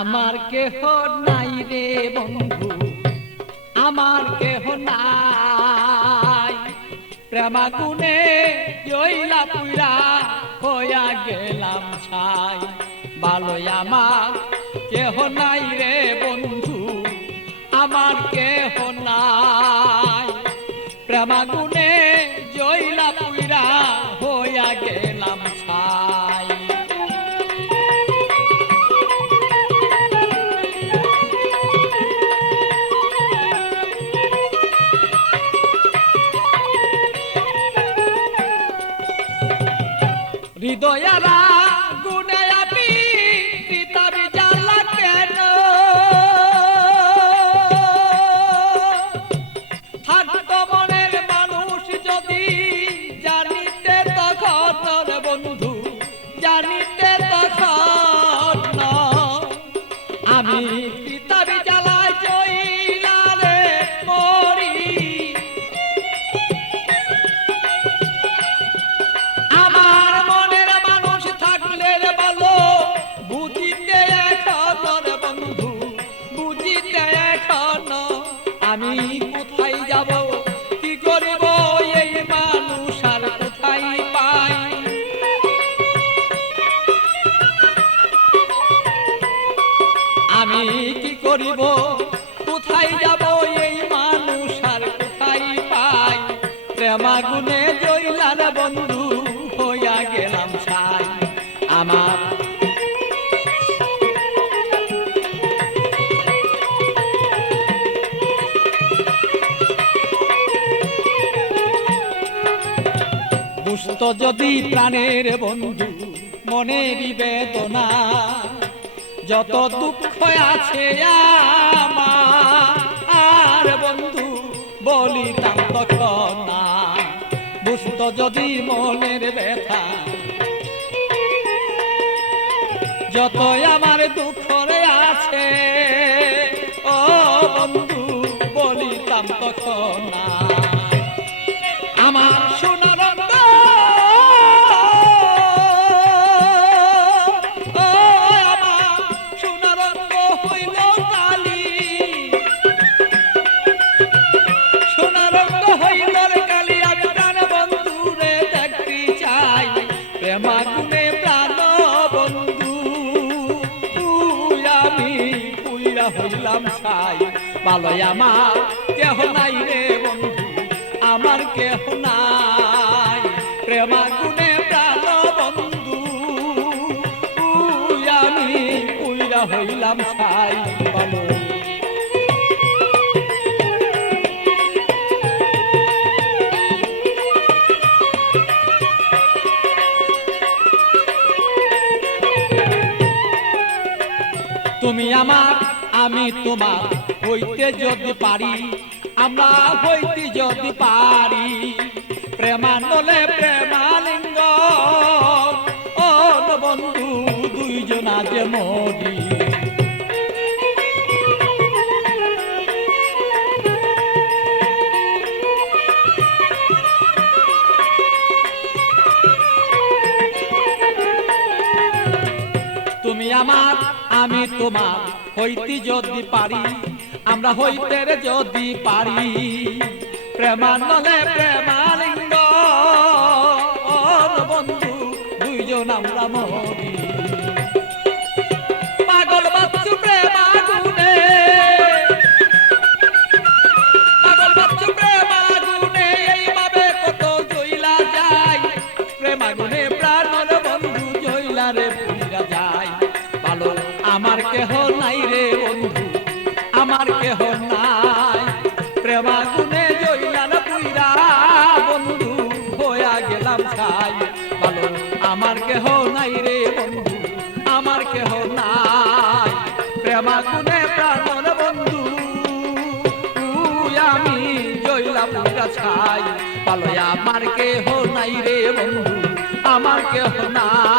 আমার কেহ নাই রে বন্ধু, আমার কেহ নাই। প্রেমাগুনে জইলা পুরা হইয়া গেলাম ছাই। ভালোই আমার কেহ নাই রে বন্ধু, আমার কেহ নাই। প্রেমাগুনে জইলা পুরা হইয়া গেলাম ছাই। হৃদয়ারা গুনে আমি পিতাবি জ্বালা কেন, থাকতো মনের মানুষ যদি জানিতে তখন বন্ধু, জানিতে তখন আমি পিতাবি জ্বালায় জইলা রে মরি। আমার মনের মানুষ থাকলে রে ভালো বুঝিতে এখন বন্ধু, বুঝিতে এখন আমি কোথায় যাব, কি করিব এই মানুষ আর কোথায় পাই। আমি কি করিব, কোথায় যাব এই মানুষ আর কোথায় পাই। প্রেমাগুনে জইলার বন্ধু হইয়া গেলাম ছাই। আমার বুঝতো যদি প্রাণের বন্ধু মনেরই বেদনা, যত দুঃখ আছে আমার বন্ধু বলিতাম তখন না। বুঝতো যদি মনের ব্যথা, যত আমার দুঃখ আছে ও বন্ধু বলিতাম তখন না। আমার সোনার প্রেমাগুনে প্রাণ বন্ধু আমি পুইরা হইলাম ছাই। ভালোই আমার কেহ নাই রে বন্ধু, আমার কেহ নাই। প্রেমাগুনে প্রাণ বন্ধু আমি পুইরা হইলাম ছাই। ভালো তুমি আমার আমি তোমার হইতে যদি পারি, আমরা হইতে যদি পারি। প্রেমানলে প্রেমালিঙ্গ ও বন্ধু দুইজনা যে মরি। তুমি আমার আমি তোমার হইতে যদি পারি, আমরা হইতে যদি পারি। প্রেমানলে প্রেমালিঙ্গ বন্ধু দুইজন আমরা মরি। পাগল বাচ্চু প্রেমাগুনে, পাগল বাচ্চু প্রেমাগুনে এইভাবে কত জইলা যায়। প্রেমাগুনে প্রাণর বন্ধু জইলা রে পুইরা যায়। ভালো আমার কেহ নাই রে বন্ধু, আমার কেহ নাই। প্রেমাগুনে জইলার পুইরা বন্ধু হইয়া গেলাম ছাই। ভালো আমার কেহ নাই রে বন্ধু, আমার কেহ নাই। প্রেমাগুনে প্রাণর বন্ধু আমি জইলা পুইরা ছাই। ভালো আমার কেহ নাই রে বন্ধু, আমার কেহ নাই।